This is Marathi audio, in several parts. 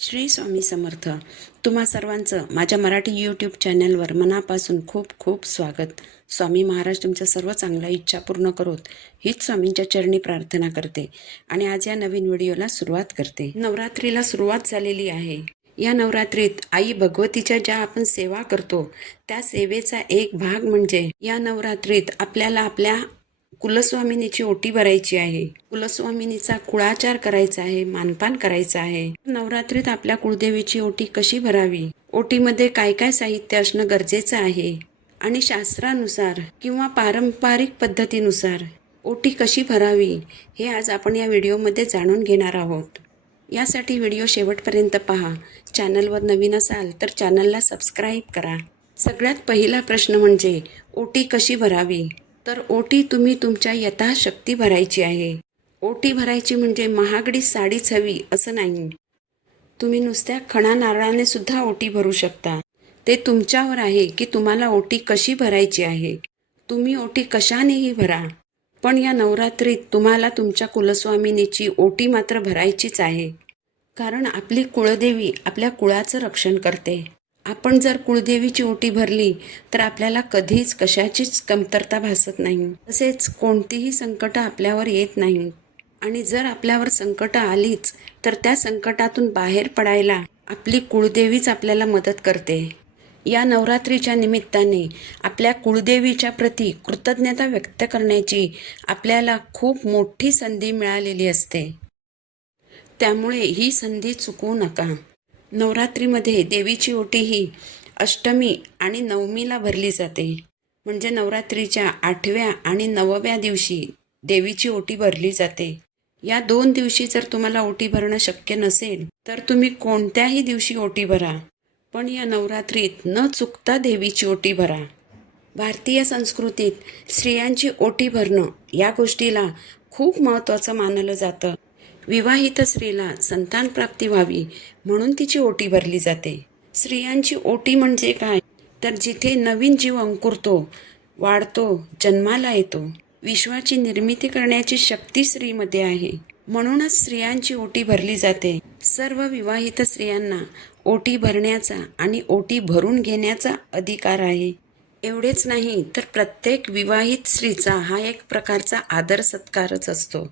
श्री स्वामी समर्थ. तुम्हा सर्वांचं माझ्या मराठी यूट्यूब चॅनलवर मनापासून खूप खूप स्वागत. स्वामी महाराज तुमच्या सर्व चांगल्या इच्छा पूर्ण करोत हीच स्वामींच्या चरणी प्रार्थना करते आणि आज या नवीन व्हिडिओला सुरुवात करते. नवरात्रीला सुरुवात झालेली आहे. या नवरात्रीत आई भगवतीच्या ज्या आपण सेवा करतो त्या सेवेचा एक भाग म्हणजे या नवरात्रीत आपल्याला आपल्या कुलस्वामिनीची ओटी भरायची आहे. कुलस्वामिनीचा कुळाचार करायचा आहे, मानपान करायचं आहे. नवरात्रीत आपल्या कुळदेवीची ओटी कशी भरावी, ओटीमध्ये काय काय साहित्य असणं गरजेचं आहे आणि शास्त्रानुसार किंवा पारंपरिक पद्धतीनुसार ओटी कशी भरावी हे आज आपण या व्हिडिओमध्ये जाणून घेणार आहोत. यासाठी व्हिडिओ शेवटपर्यंत पहा. चॅनलवर नवीन असाल तर चॅनलला सबस्क्राईब करा. सगळ्यात पहिला प्रश्न म्हणजे ओटी कशी भरावी. तर ओटी तुम्ही तुमच्या यथाशक्ती भरायची आहे. ओटी भरायची म्हणजे महागडी साडीच हवी असं नाही. तुम्ही नुसत्या खणा नारळाने सुद्धा ओटी भरू शकता. ते तुमच्यावर आहे की तुम्हाला ओटी कशी भरायची आहे. तुम्ही ओटी कशानेही भरा, पण या नवरात्रीत तुम्हाला तुमच्या कुलस्वामिनीची ओटी मात्र भरायचीच आहे. कारण आपली कुळदेवी आपल्या कुळाचं रक्षण करते. आपण जर कुळदेवीची ओटी भरली तर आपल्याला कधीच कशाचीच कमतरता भासत नाही. तसेच कोणतीही संकटं आपल्यावर येत नाही. आणि जर आपल्यावर संकटं आलीच तर त्या संकटातून बाहेर पडायला आपली कुळदेवीच आपल्याला मदत करते. या नवरात्रीच्या निमित्ताने आपल्या कुळदेवीच्या प्रती कृतज्ञता व्यक्त करण्याची आपल्याला खूप मोठी संधी मिळालेली असते. त्यामुळे ही संधी चुकवू नका. नवरात्रीमध्ये देवीची ओटी ही अष्टमी आणि नवमीला भरली जाते. म्हणजे नवरात्रीच्या 8व्या आणि 9व्या दिवशी देवीची ओटी भरली जाते. या 2 दिवशी जर तुम्हाला ओटी भरणं शक्य नसेल तर तुम्ही कोणत्याही दिवशी ओटी भरा, पण या नवरात्रीत न चुकता देवीची ओटी भरा. भारतीय संस्कृतीत स्त्रियांची ओटी भरणं या गोष्टीला खूप महत्त्वाचं मानलं जातं. विवाहित स्त्रीला संतान प्राप्ती व्हावी म्हणून तिची ओटी भरली जाते. स्त्रियांची ओटी म्हणजे काय, तर जिथे नवीन जीव अंकुरतो, वाढतो, जन्माला येतो. विश्वाची निर्मिती करण्याची शक्ती स्त्रीमध्ये आहे. म्हणूनच स्त्रियांची ओटी भरली जाते. सर्व विवाहित स्त्रियांना ओटी भरण्याचा आणि ओटी भरून घेण्याचा अधिकार आहे. एवढेच नाही तर प्रत्येक विवाहित स्त्रीचा हा एक प्रकारचा आदर सत्कारच असतो.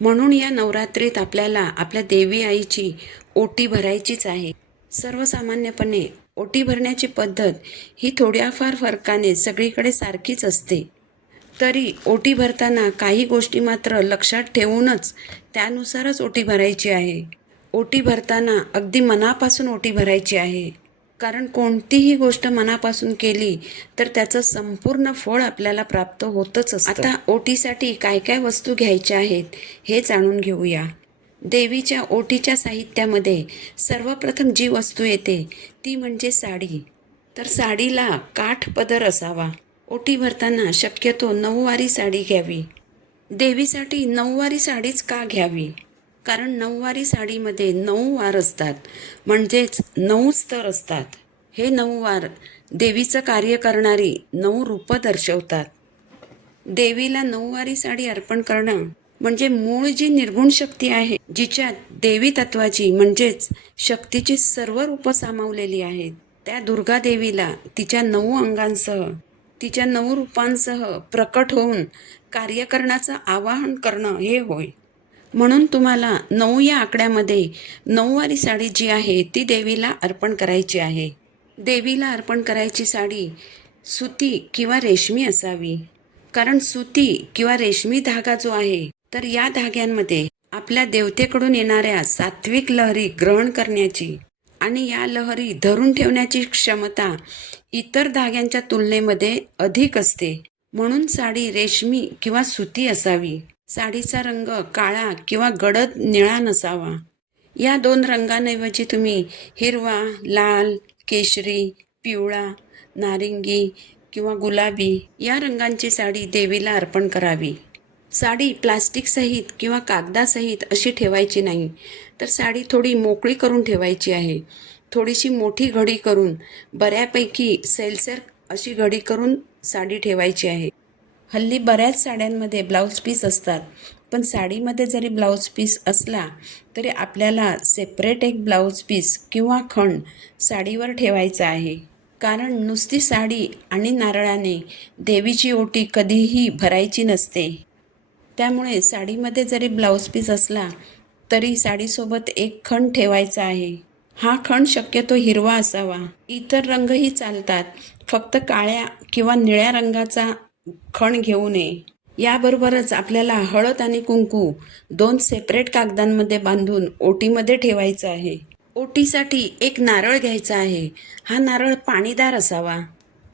म्हणून या नवरात्रीत आपल्याला आपल्या देवी आईची ओटी भरायचीच आहे. सर्वसामान्यपणे ओटी भरण्याची पद्धत ही थोड्याफार फरकाने सगळीकडे सारखीच असते. तरी ओटी भरताना काही गोष्टी मात्र लक्षात ठेवूनच त्यानुसारच ओटी भरायची आहे. ओटी भरताना अगदी मनापासून ओटी भरायची आहे. कारण कोणतीही गोष्ट मनापासून केली तर त्याचं संपूर्ण फळ आपल्याला प्राप्त होतच असतं. आता ओटीसाठी काय काय वस्तू घ्यायच्या आहेत हे जाणून घेऊया. देवीच्या ओटीच्या साहित्यामध्ये सर्वप्रथम जी वस्तू येते ती म्हणजे साडी. तर साडीला काठ पदर असावा. ओटी भरताना शक्यतो 9वारी साडी घ्यावी. देवीसाठी 9वारी साडीच का घ्यावी, कारण 9वारी साडीमध्ये 9 वार असतात, म्हणजेच 9 स्तर असतात. हे 9 वार देवीचं कार्य करणारी 9 रूपं दर्शवतात. देवीला 9वारी साडी अर्पण करणं म्हणजे मूळ जी निर्गुण शक्ती आहे, जिच्यात देवी तत्वाची म्हणजेच शक्तीची सर्व रूपं सामावलेली आहेत, त्या दुर्गा देवीला तिच्या 9 अंगांसह, तिच्या 9 रूपांसह प्रकट होऊन कार्य करण्याचं आवाहन करणं हे होय. म्हणून तुम्हाला 9 या आकड्यामध्ये 9वारी साडी जी आहे ती देवीला अर्पण करायची आहे. देवीला अर्पण करायची साडी सुती किंवा रेशमी असावी. कारण सुती किंवा रेशमी धागा जो आहे तर या धाग्यांमध्ये आपल्या देवतेकडून येणाऱ्या सात्विक लहरी ग्रहण करण्याची आणि या लहरी धरून ठेवण्याची क्षमता इतर धाग्यांच्या तुलनेमध्ये अधिक असते. म्हणून साडी रेशमी किंवा सुती असावी. साडीचा रंग काळा किंवा गडद निळा नसावा. या 2 रंगांऐवजी तुम्ही हिरवा, लाल, केशरी, पिवळा, नारिंगी किंवा गुलाबी या रंगांची साडी देवीला अर्पण करावी. साडी प्लास्टिकसहित किंवा कागदासहित अशी ठेवायची नाही, तर साडी थोडी मोकळी करून ठेवायची आहे. थोडीशी मोठी घडी करून बऱ्यापैकी सैलसर अशी घडी करून साडी ठेवायची आहे. हल्ली बऱ्याच साड्यांमध्ये ब्लाऊज पीस असतात. पण साडीमध्ये जरी ब्लाऊज पीस असला तरी आपल्याला सेपरेट एक ब्लाऊज पीस किंवा खण साडीवर ठेवायचा आहे. कारण नुसती साडी आणि नारळाने देवीची ओटी कधीही भरायची नसते. त्यामुळे साडीमध्ये जरी ब्लाऊज पीस असला तरी साडीसोबत एक खण ठेवायचा आहे. हा खण शक्यतो हिरवा असावा. इतर रंगही चालतात, फक्त काळ्या किंवा निळ्या रंगाचा खण घेऊ नये. याबरोबरच आपल्याला हळद आणि कुंकू 2 सेपरेट कागदांमध्ये बांधून ओटीमध्ये ठेवायचं आहे. ओटीसाठी एक नारळ घ्यायचा आहे. हा नारळ पाणीदार असावा.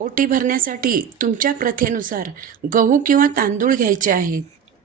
ओटी भरण्यासाठी तुमच्या प्रथेनुसार गहू किंवा तांदूळ घ्यायचे आहेत.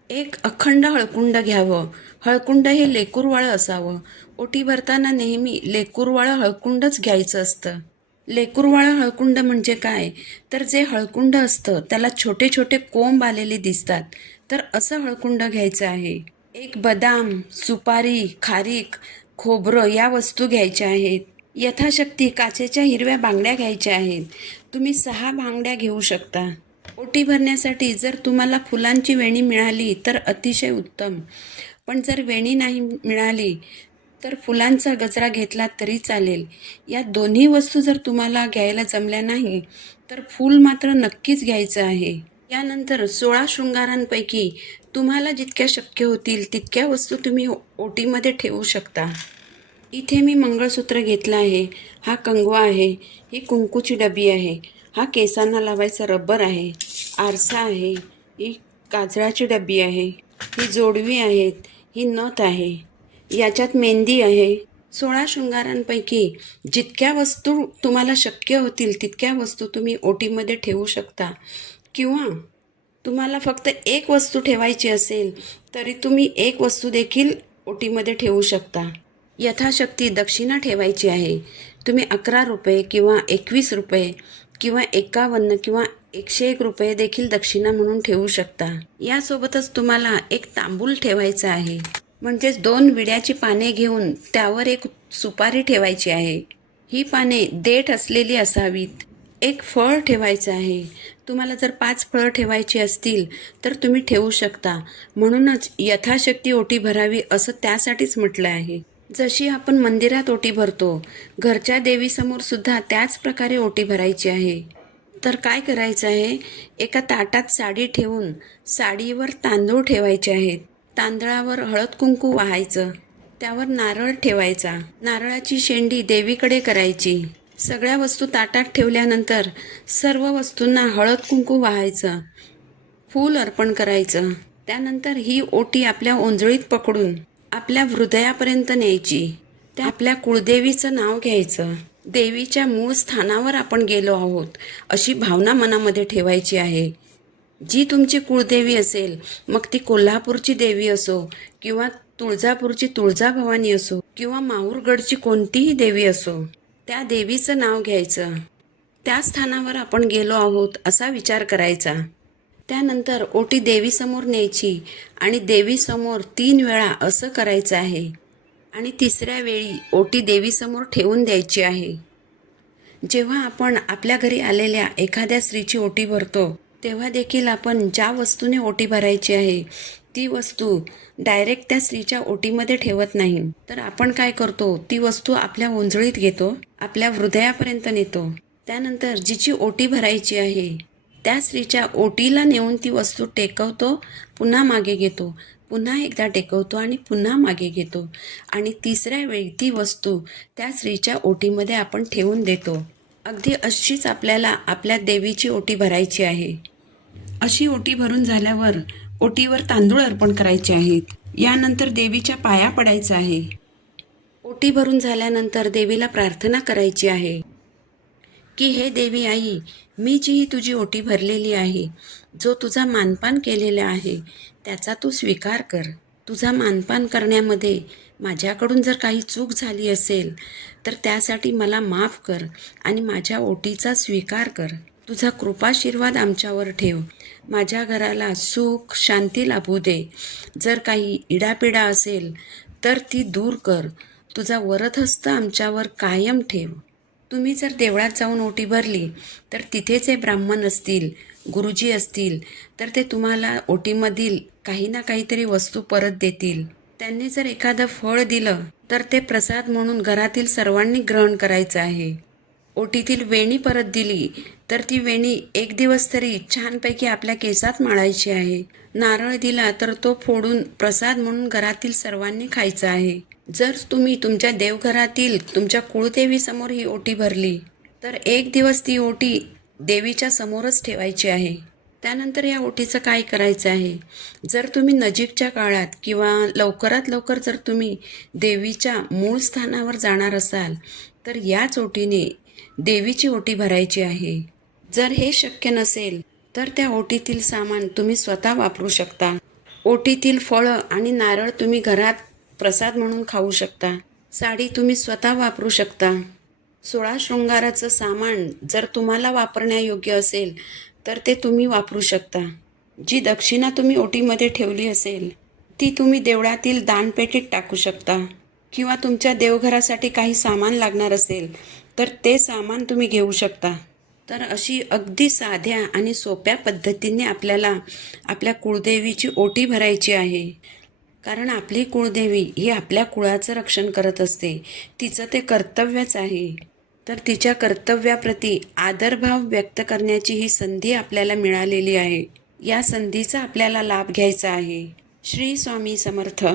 एक अखंड हळकुंड घ्यावं. हळकुंड हे लेकूरवाळं असावं. ओटी भरताना नेहमी लेकूरवाळं हळकुंडच घ्यायचं असतं. लेकूरवाळं हळकुंड म्हणजे काय, तर जे हळकुंड असतं त्याला छोटे छोटे कोंब आलेले दिसतात, तर असं हळकुंड घ्यायचं आहे. एक बदाम, सुपारी, खारीक, खोबरं या वस्तू घ्यायच्या आहेत. यथाशक्ती काचेच्या हिरव्या बांगड्या घ्यायच्या आहेत. तुम्ही 6 बांगड्या घेऊ शकता. ओटी भरण्यासाठी जर तुम्हाला फुलांची वेणी मिळाली तर अतिशय उत्तम, पण जर वेणी नाही मिळाली तर फुलांचा गजरा घेतला तरी चालेल. या दोन्ही वस्तू जर तुम्हाला घ्यायला जमल्या नाही तर फूल मात्र नक्कीच घ्यायचं आहे. यानंतर 16 शृंगारांपैकी तुम्हाला जितक्या शक्य होतील तितक्या वस्तू तुम्ही ओटीमध्ये ठेवू शकता. इथे मी मंगळसूत्र घेतलं आहे, हा कंगवा आहे, ही कुंकूची डबी आहे, हा केसांना लावायचा रबर आहे, आरसा आहे, ही काजळाची डबी आहे, ही जोडवी आहेत, ही नथ आहे, याच्यात मेहंदी आहे. 16 शृंगारांपैकी जितक्या वस्तू तुम्हाला शक्य होतील तितक्या वस्तू तुम्ही ओटीमध्ये ठेवू शकता. किंवा तुम्हाला फक्त एक वस्तू ठेवायची असेल तरी तुम्ही एक वस्तू देखील ओटीमध्ये ठेवू शकता. यथाशक्ती दक्षिणा ठेवायची आहे. तुम्ही 11 रुपये किंवा 21 रुपये किंवा 51 किंवा 101 रुपये देखील दक्षिणा म्हणून ठेवू शकता. यासोबतच तुम्हाला एक तांबूल ठेवायचा आहे. म्हणजेच 2 विड्याची पाने घेऊन त्यावर एक सुपारी ठेवायची आहे. ही पाने देठ असलेली असावीत. एक फळ ठेवायचं आहे. तुम्हाला जर 5 फळं ठेवायची असतील तर तुम्ही ठेवू शकता. म्हणूनच यथाशक्ती ओटी भरावी असं त्यासाठीच म्हटलं आहे. जशी आपण मंदिरात ओटी भरतो, घरच्या देवीसमोर सुद्धा त्याच प्रकारे ओटी भरायची आहे. तर काय करायचं आहे, एका ताटात साडी ठेवून साडीवर तांदूळ ठेवायचे आहेत. तांदळावर हळद कुंकू वाहायचं. त्यावर नारळ ठेवायचा. नारळाची शेंडी देवीकडे करायची. सगळ्या वस्तू ताटात ठेवल्यानंतर सर्व वस्तूंना हळद कुंकू वाहायचं. फूल अर्पण करायचं. त्यानंतर ही ओटी आपल्या ओंजळीत पकडून आपल्या हृदयापर्यंत न्यायची. त्या आपल्या कुळदेवीचं नाव घ्यायचं. देवीच्या मूळ स्थानावर आपण गेलो आहोत अशी भावना मनामध्ये ठेवायची आहे. जी तुमची कुळदेवी असेल, मग ती कोल्हापूरची देवी असो किंवा तुळजापूरची तुळजाभवानी असो किंवा माहूरगडची कोणतीही देवी असो, त्या देवीचं नाव घ्यायचं. त्या स्थानावर आपण गेलो आहोत असा विचार करायचा. त्यानंतर ओटी देवीसमोर न्यायची आणि देवीसमोर 3 वेळा असं करायचं आहे आणि 3ऱ्या वेळी ओटी देवीसमोर ठेवून द्यायची आहे. जेव्हा आपण आपल्या घरी आलेल्या एखाद्या स्त्रीची ओटी भरतो तेव्हा देखील आपण ज्या वस्तूने ओटी भरायची आहे ती वस्तू डायरेक्ट त्या स्त्रीच्या ओटीमध्ये ठेवत नाही, तर आपण काय करतो, ती वस्तू आपल्या ओंजळीत घेतो, आपल्या हृदयापर्यंत नेतो. त्यानंतर जिची ओटी भरायची आहे त्या स्त्रीच्या ओटीला नेऊन ती वस्तू टेकवतो, पुन्हा मागे घेतो, पुन्हा एकदा टेकवतो आणि पुन्हा मागे घेतो आणि 3ऱ्या वेळी ती वस्तू त्या स्त्रीच्या ओटीमध्ये आपण ठेवून देतो. अगदी अशीच आपल्याला आपल्या देवीची ओटी भरायची आहे. अशी ओटी भरून झाल्यावर ओटीवर तांदूळ अर्पण करायचे आहेत. यानंतर देवीच्या पाया पडायचं आहे. ओटी भरून झाल्यानंतर देवीला प्रार्थना करायची आहे की हे देवी आई, मी जी ही तुझी ओटी भरलेली आहे, जो तुझा मानपान केलेला आहे त्याचा तू स्वीकार कर. तुझा मानपान करण्यामध्ये माझ्याकडून जर काही चूक झाली असेल तर त्यासाठी मला माफ कर आणि माझ्या ओटीचा स्वीकार कर. तुझा कृपाशीर्वाद आमच्यावर ठेव. माझ्या घराला सुख शांती लाभू दे. जर काही इडापिडा असेल तर ती दूर कर. तुझा वरदहस्त आमच्यावर कायम ठेव. तुम्ही जर देवळात जाऊन ओटी भरली तर तिथे जे ब्राह्मण असतील, गुरुजी असतील, तर ते तुम्हाला ओटीमधील काही ना काहीतरी वस्तू परत देतील. त्यांनी जर एखादं फळ दिलं तर ते प्रसाद म्हणून घरातील सर्वांनी ग्रहण करायचं आहे. ओटीतील वेणी परत दिली तर ती वेणी एक दिवस तरी छानपैकी आपल्या केसात माळायची आहे. नारळ दिला तर तो फोडून प्रसाद म्हणून घरातील सर्वांनी खायचा आहे. जर तुम्ही तुमच्या देवघरातील तुमच्या कुळदेवीसमोर ही ओटी भरली तर एक दिवस ती ओटी देवीच्या समोरच ठेवायची आहे. त्यानंतर या ओटीचं काय करायचं आहे, जर तुम्ही नजीकच्या काळात किंवा लवकरात लवकर जर तुम्ही देवीच्या मूळ स्थानावर जाणार असाल तर याच ओटीने देवीची ओटी भरायची आहे. जर हे शक्य नसेल तर त्या ओटीतील सामान तुम्ही स्वतः वापरू शकता. ओटीतील फळं आणि नारळ तुम्ही घरात प्रसाद म्हणून खाऊ शकता. साडी तुम्ही स्वतः वापरू शकता. 16 शृंगाराचं सामान जर तुम्हाला वापरण्यायोग्य असेल तर ते तुम्ही वापरू शकता. जी दक्षिणा तुम्ही ओटीमध्ये ठेवली असेल ती तुम्ही देवळातील दानपेटीत टाकू शकता. किंवा तुमच्या देवघरासाठी काही सामान लागणार असेल तर ते सामान तुम्ही घेऊ शकता. तर अशी अगदी साध्या आणि सोप्या पद्धतीने आपल्याला आपल्या कुळदेवीची ओटी भरायची आहे. कारण आपली कुळदेवी ही आपल्या कुळाचं रक्षण करत असते. तिचं ते कर्तव्यच आहे. तर तिच्या कर्तव्याप्रती आदरभाव व्यक्त करण्याची ही संधी आपल्याला मिळालेली आहे. या संधीचा आपल्याला लाभ घ्यायचा आहे. श्री स्वामी समर्थ.